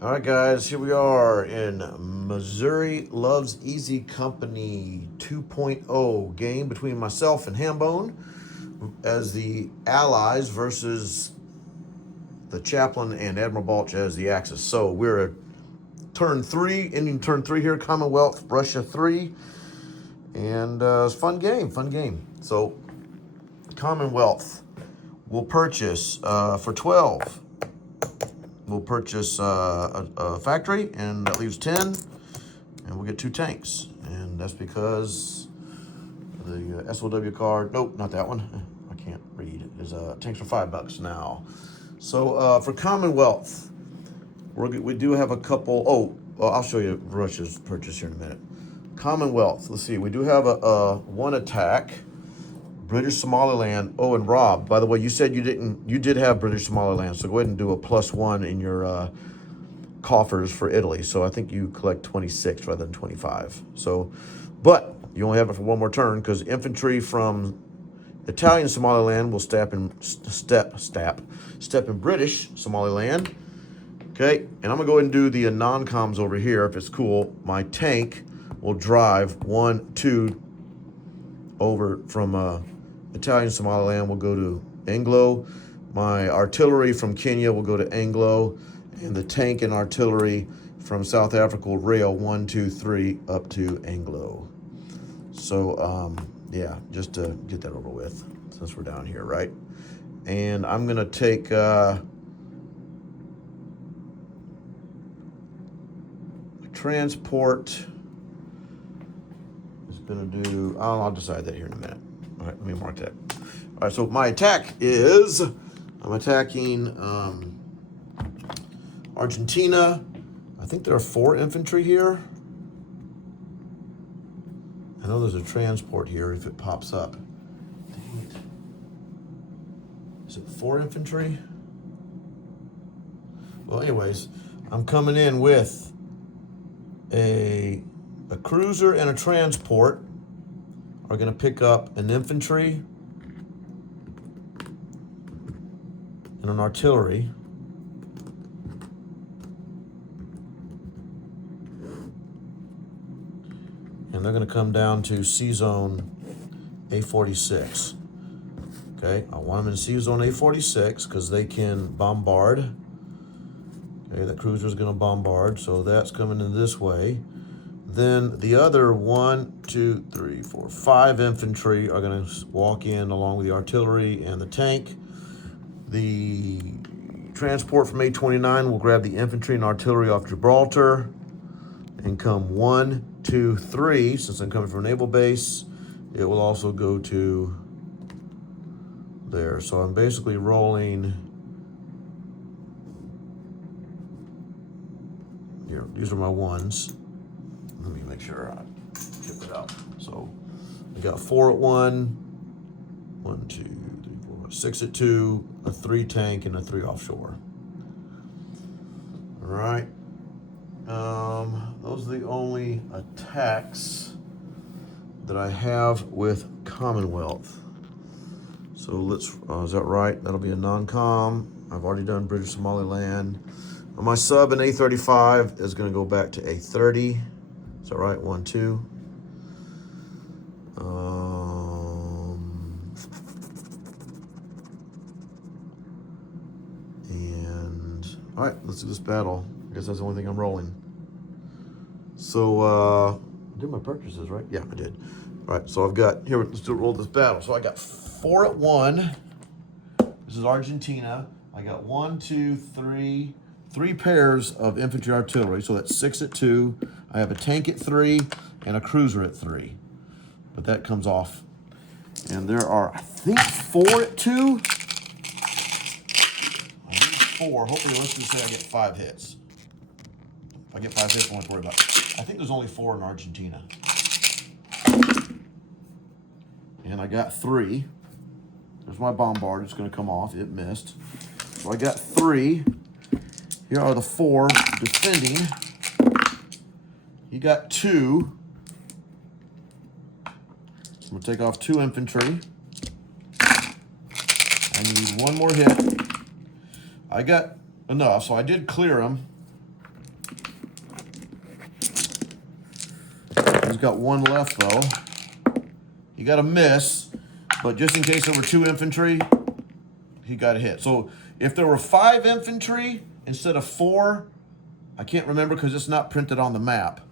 All right, guys, here we are in Missouri Loves Easy Company 2.0 game between myself and Hambone as the Allies versus the Chaplain and Admiral Balch as the Axis. So we're at turn 3, ending turn 3 here, Commonwealth, Russia 3. And it's a fun game. So Commonwealth will purchase for 12. We'll purchase a factory, and that leaves 10, and we'll get 2 tanks. And that's because the SOW card, nope, not that one. I can't read. Is tanks for $5 now. So for Commonwealth, we do have a couple. I'll show you Russia's purchase here in a minute. Commonwealth, let's see. We do have a one attack. British Somaliland. Oh, and Rob, by the way, you said you did have British Somaliland, so go ahead and do a +1 in your coffers for Italy. So I think you collect 26 rather than 25. So, but you only have it for one more turn because infantry from Italian Somaliland will step in British Somaliland. Okay, and I'm gonna go ahead and do the non-coms over here if it's cool. My tank will drive 1, 2 over from Italian Somaliland will go to Anglo. My artillery from Kenya will go to Anglo, and the tank and artillery from South Africa will rail 1, 2, 3 up to Anglo. So yeah, just to get that over with since we're down here, right? And I'm gonna take transport is gonna do. I'll decide that here in a minute. All right, let me mark that. All right, so my attack is, I'm attacking Argentina. I think there are 4 infantry here. I know there's a transport here if it pops up. Dang it. Is it 4 infantry? Well, anyways, I'm coming in with a cruiser and a transport are going to pick up an infantry and an artillery. And they're going to come down to C-Zone A46. Okay, I want them in C-Zone A46 because they can bombard. Okay, the cruiser is going to bombard, so that's coming in this way. Then the other 1, 2, 3, 4, 5 infantry are going to walk in along with the artillery and the tank. The transport from A29 will grab the infantry and artillery off Gibraltar and come 1, 2, 3. Since I'm coming from a naval base, it will also go to there. So I'm basically rolling here. These are my ones. Let me make sure I get it out. So I got 4 at 1, 1, 2, 3, 4, 6 at 2, a 3 tank, and a 3 offshore. All right. Those are the only attacks that I have with Commonwealth. So let's, is that right? That'll be a non-com. I've already done British Somaliland. My sub in A35 is going to go back to A30. Is that right? 1, 2. And all right, let's do this battle. I guess that's the only thing I'm rolling. So I did my purchases, right? Yeah, I did. All right, so I've got here. Let's roll this battle. So I got 4 at 1. This is Argentina. I got 1, 2, 3. 3 pairs of infantry artillery, so that's 6 at 2. I have a tank at 3 and a cruiser at 3. But that comes off. And there are, I think, 4 at 2. I need 4. Hopefully, let's just say I get 5 hits. If I get 5 hits, I won't have to worry about it. I think there's only 4 in Argentina. And I got 3. There's my bombard. It's going to come off. It missed. So I got 3. Here are the 4 defending. You got 2. I'm going to take off 2 infantry. I need 1 more hit. I got enough, so I did clear them. He's got one left, though. He got a miss, but just in case there were 2 infantry, he got a hit. So if there were 5 infantry instead of 4, I can't remember because it's not printed on the map.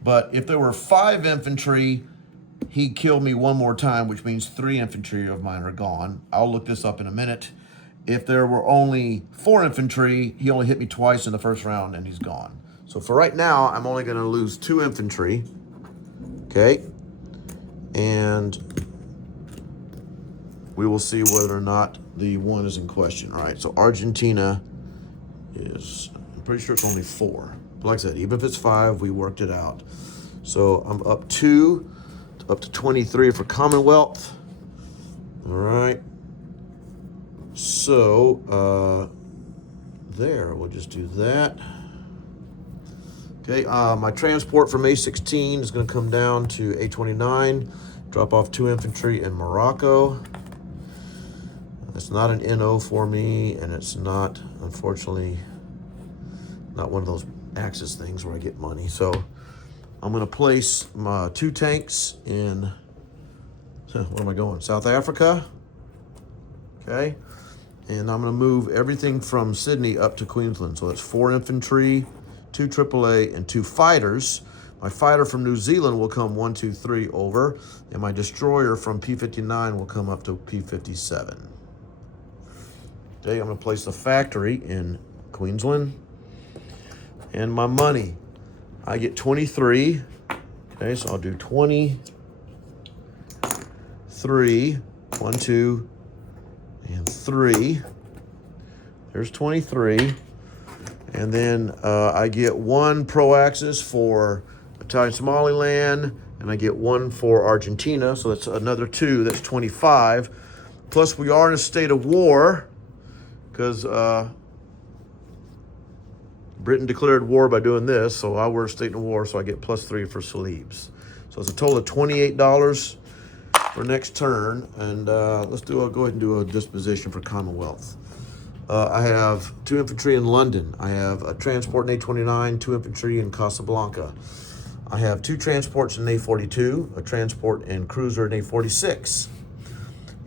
But if there were 5 infantry, he killed me one more time, which means 3 infantry of mine are gone. I'll look this up in a minute. If there were only 4 infantry, he only hit me twice in the first round and he's gone. So for right now, I'm only gonna lose 2 infantry, okay? And we will see whether or not the one is in question. All right, so Argentina is, I'm pretty sure it's only 4. But like I said, even if it's 5, we worked it out. So I'm up 2, up to 23 for Commonwealth. All right. So there, we'll just do that. Okay, my transport from A16 is going to come down to A29, drop off 2 infantry in Morocco. It's not an NO for me, and it's not, unfortunately, not one of those Axis things where I get money. So I'm going to place my 2 tanks in, where am I going? South Africa. Okay. And I'm going to move everything from Sydney up to Queensland. So that's 4 infantry, 2 AAA, and 2 fighters. My fighter from New Zealand will come 1, 2, 3 over, and my destroyer from P59 will come up to P57. Okay, I'm going to place the factory in Queensland. And my money, I get 23. Okay, so I'll do 23, 1, 2, and 3. There's 23. And then I get 1 pro-axis for Italian Somaliland, and I get 1 for Argentina, so that's another 2, that's 25. Plus we are in a state of war, because Britain declared war by doing this, so I were a state of war, so I get +3 for Salibs. So it's a total of $28 for next turn, and let's go ahead and do a disposition for Commonwealth. I have 2 infantry in London. I have a transport in A29, 2 infantry in Casablanca. I have 2 transports in A42, a transport and cruiser in A46.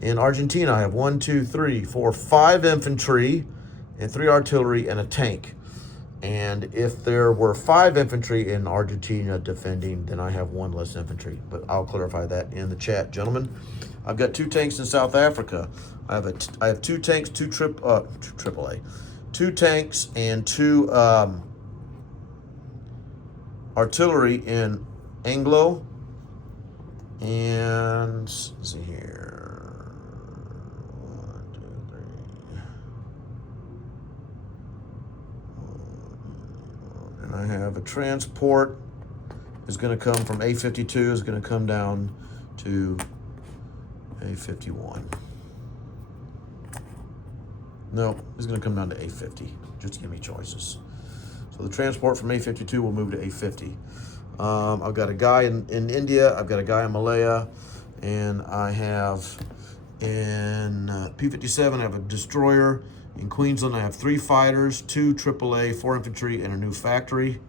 In Argentina, I have 1, 2, 3, 4, 5 infantry and 3 artillery and a tank. And if there were 5 infantry in Argentina defending, then I have 1 less infantry. But I'll clarify that in the chat, gentlemen. I've got 2 tanks in South Africa. I have 2 tanks, 2 AAA, 2 tanks and 2 artillery in Anglo. And let's see here, 1, 2, 3. And I have a transport is going to come from A52, is going to come down to A51. No, it's going to come down to A50. Just give me choices. So the transport from A52 will move to A50. I've got a guy in India. I've got a guy in Malaya. And I have in P57, I have a destroyer. In Queensland, I have 3 fighters, 2 AAA, 4 infantry, and a new factory.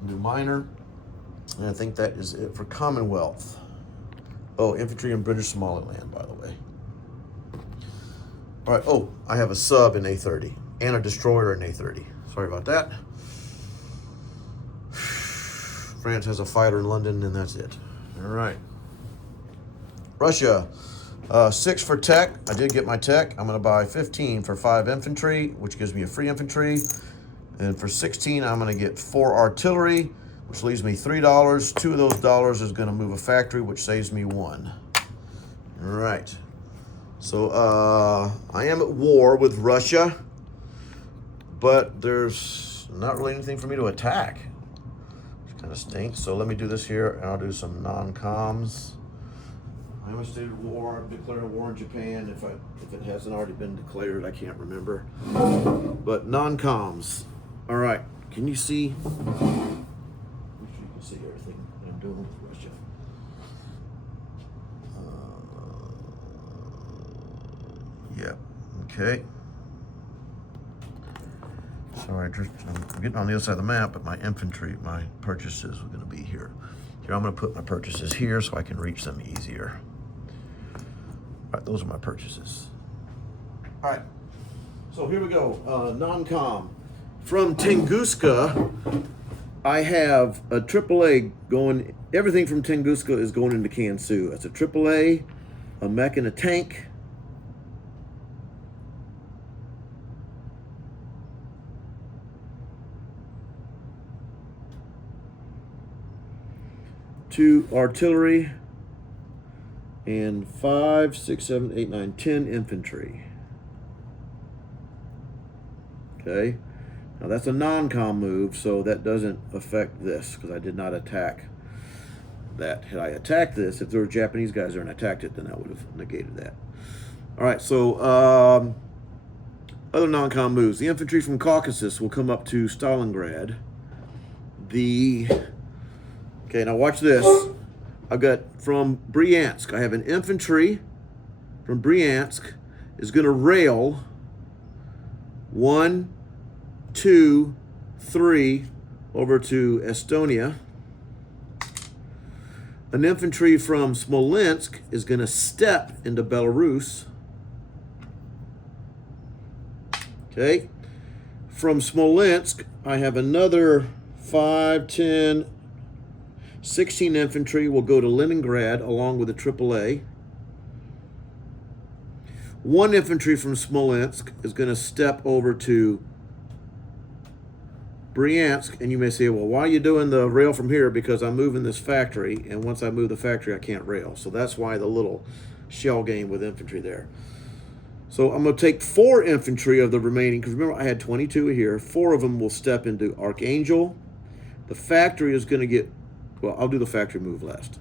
New miner. And I think that is it for Commonwealth. Oh, infantry in British Somaliland, by the way. All right, oh, I have a sub in A30 and a destroyer in A30. Sorry about that. France has a fighter in London, and that's it. All right. Russia, 6 for tech. I did get my tech. I'm going to buy 15 for 5 infantry, which gives me a free infantry. And for 16, I'm going to get 4 artillery, which leaves me $3. 2 of those dollars is going to move a factory, which saves me 1. All right. So I am at war with Russia, but there's not really anything for me to attack. It kind of stinks. So let me do this here, and I'll do some non-coms. I am a state of war. I'm declaring war in Japan. If it hasn't already been declared, I can't remember. But non-coms. All right. Can you see? Make sure you can see everything I'm doing with Russia. Yeah, okay. Sorry, I'm getting on the other side of the map, but my infantry, my purchases are gonna be here. Here, I'm gonna put my purchases here so I can reach them easier. All right, those are my purchases. All right, so here we go, non-com. From Tunguska, I have a AAA going, everything from Tunguska is going into Kansu. That's a AAA, a mech and a tank, two artillery, and 5, 6, 7, 8, 9, 10 infantry. Okay, now that's a non-com move, so that doesn't affect this because I did not attack that. Had I attacked this, if there were Japanese guys there and attacked it, then I would have negated that. All right, so other non-com moves. The infantry from Caucasus will come up to Stalingrad. Okay, now watch this. I've got from Bryansk, I have an infantry from Bryansk is going to rail 1, 2, 3 over to Estonia. An infantry from Smolensk is going to step into Belarus. Okay. From Smolensk, I have another 5, 10, 16 infantry will go to Leningrad along with a AAA. 1 infantry from Smolensk is going to step over to Bryansk, and you may say, well, why are you doing the rail from here? Because I'm moving this factory, and once I move the factory, I can't rail. So that's why the little shell game with infantry there. So I'm going to take 4 infantry of the remaining, because remember I had 22 here. 4 of them will step into Archangel. The factory is going to get, well, I'll do the factory move last.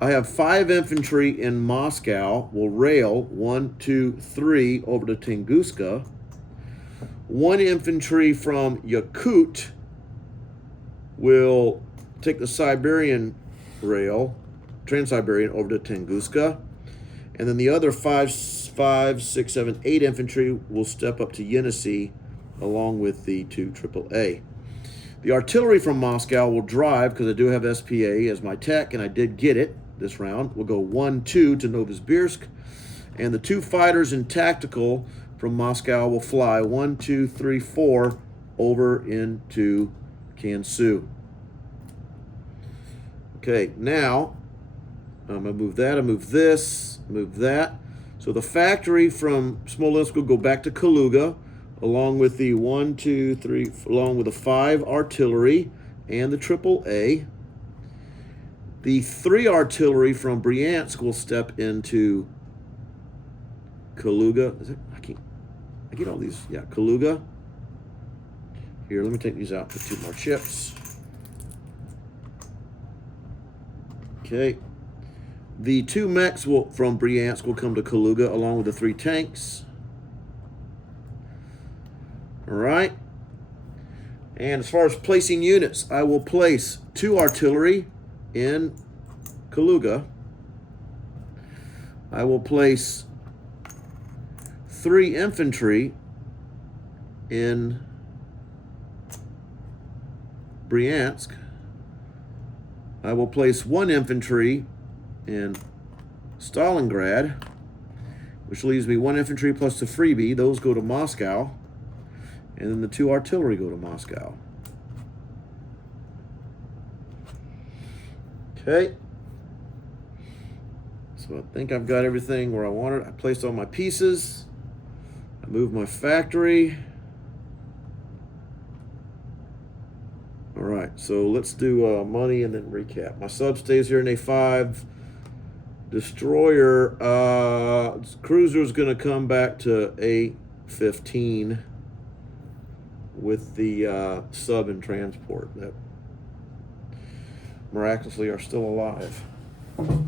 I have 5 infantry in Moscow will rail 1, 2, 3 over to Tunguska. 1 infantry from Yakut will take the Siberian rail, Trans-Siberian, over to Tunguska. And then the other 5, 6, 7, 8 infantry will step up to Yenisei along with the 2 AAA. The artillery from Moscow will drive, because I do have SPA as my tech, and I did get it this round. We'll go 1, 2 to Novosibirsk. And the 2 fighters in tactical from Moscow will fly 1, 2, 3, 4 over into Kansu. Okay, now I'm going to move that, I move this, move that. So the factory from Smolensk will go back to Kaluga, along with the 1, 2, 3, along with the 5 artillery and the AAA. The 3 artillery from Bryansk will step into Kaluga. Is it? I get all these. Yeah, Kaluga. Here, let me take these out, put 2 more chips. Okay. The 2 mechs from Bryansk will come to Kaluga along with the 3 tanks. All right. And as far as placing units, I will place 2 artillery in Kaluga. I will place 3 infantry in Bryansk. I will place 1 infantry in Stalingrad, which leaves me 1 infantry plus the freebie. Those go to Moscow. And then the 2 artillery go to Moscow. Okay. So I think I've got everything where I want it. I placed all my pieces. I moved my factory. All right, so let's do money and then recap. My sub stays here in A5. Destroyer, cruiser's gonna come back to A15 with the sub and transport that miraculously are still alive. All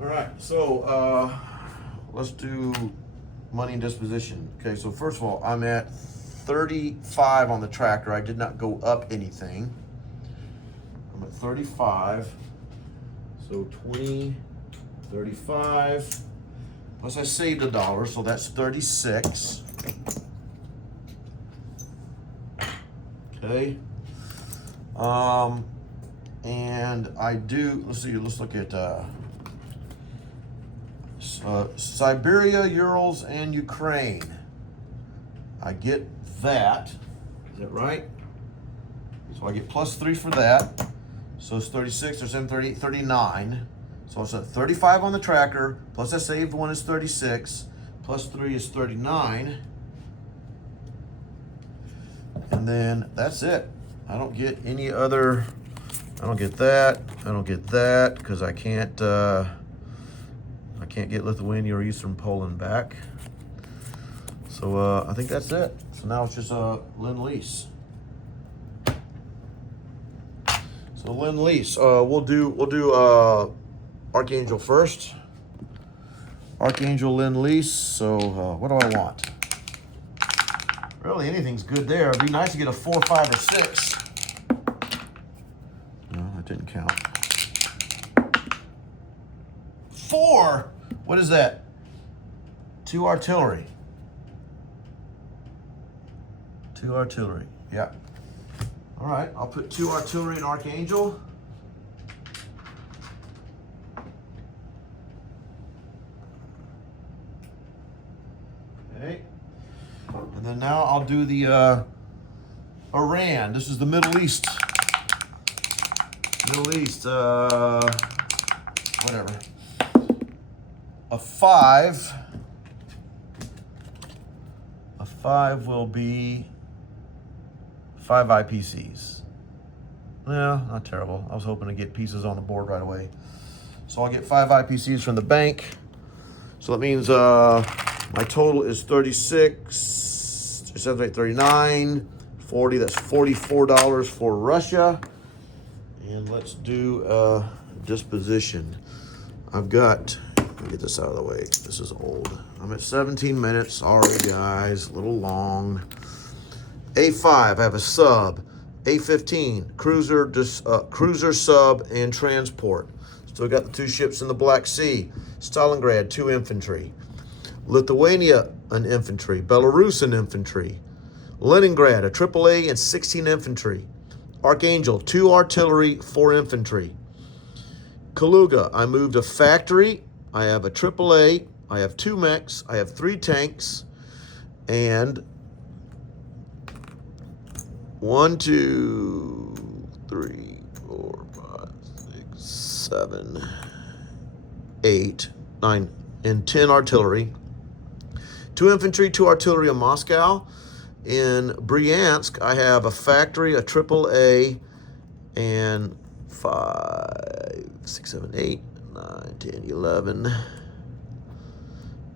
right, so let's do money and disposition. Okay, so first of all, I'm at 35 on the tractor. I did not go up anything. I'm at 35. So 20, 35. Plus I saved $1, so that's 36. Okay. And I do, let's look at Siberia, Urals, and Ukraine. I get that. Is that right? So I get +3 for that. So it's 36 or 7, 38, 39. So it's at 35 on the tracker, plus that saved one is 36, +3 is 39. And then that's it. I don't get any other, I don't get that, I don't get that, because I can't get Lithuania or Eastern Poland back. So I think that's it. So now it's just Lend-Lease. So Lend-Lease, we'll do Archangel first. Archangel Lend-Lease. So what do I want? Really, anything's good there. It'd be nice to get a 4, 5, or 6. No, that didn't count. 4. What is that? 2 artillery. 2 artillery. Yeah. All right, I'll put 2 artillery in Archangel. Okay. And then now I'll do the Iran. This is the Middle East. Middle East, whatever. A 5. A 5 will be 5 IPCs. Yeah, not terrible. I was hoping to get pieces on the board right away. So I'll get 5 IPCs from the bank. So that means my total is 36, 7, 8, 39, 40. That's $44 for Russia. And let's do disposition. I've got, let me get this out of the way. This is old. I'm at 17 minutes. Sorry, guys, a little long. A5, I have a sub. A15, cruiser, sub, and transport. Still got the 2 ships in the Black Sea. Stalingrad, 2 infantry. Lithuania, an infantry. Belarus, an infantry. Leningrad, a AAA and 16 infantry. Archangel, 2 artillery, 4 infantry. Kaluga, I moved a factory. I have a AAA. I have 2 mechs. I have 3 tanks. And 1, 2, 3, 4, 5, 6, 7, 8, 9, and 10 artillery. 2 infantry, 2 artillery in Moscow. In Bryansk, I have a factory, a AAA, and 5, 6, 7, 8, 9, 10, 11,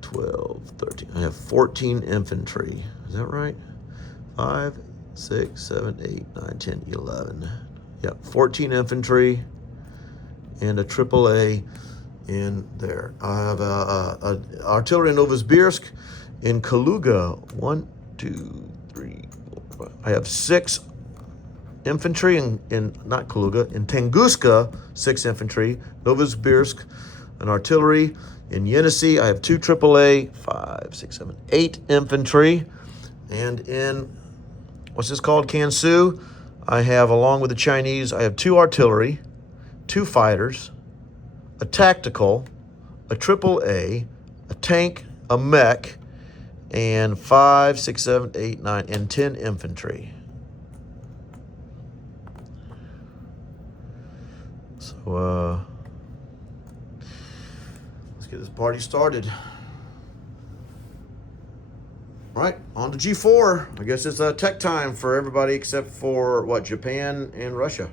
12, 13. I have 14 infantry. Is that right? 5, 6, 7, 8, 9, 10, 11. Yep, 14 infantry and a AAA in there. I have a artillery in Novosibirsk. In Kaluga, 1, 2, 3, 4, 5. I have 6 infantry in not Kaluga. In Tunguska, 6 infantry. Novosibirsk, an artillery. In Yenisei, I have 2 AAA, 5, 6, 7, 8 infantry. And in, what's this called, Kansu, I have, along with the Chinese, I have 2 artillery, 2 fighters, a tactical, a AAA, a tank, a mech, and 5, 6, 7, 8, 9, and 10 infantry. So, let's get this party started. All right, on to G4. I guess it's tech time for everybody except for, what, Japan and Russia.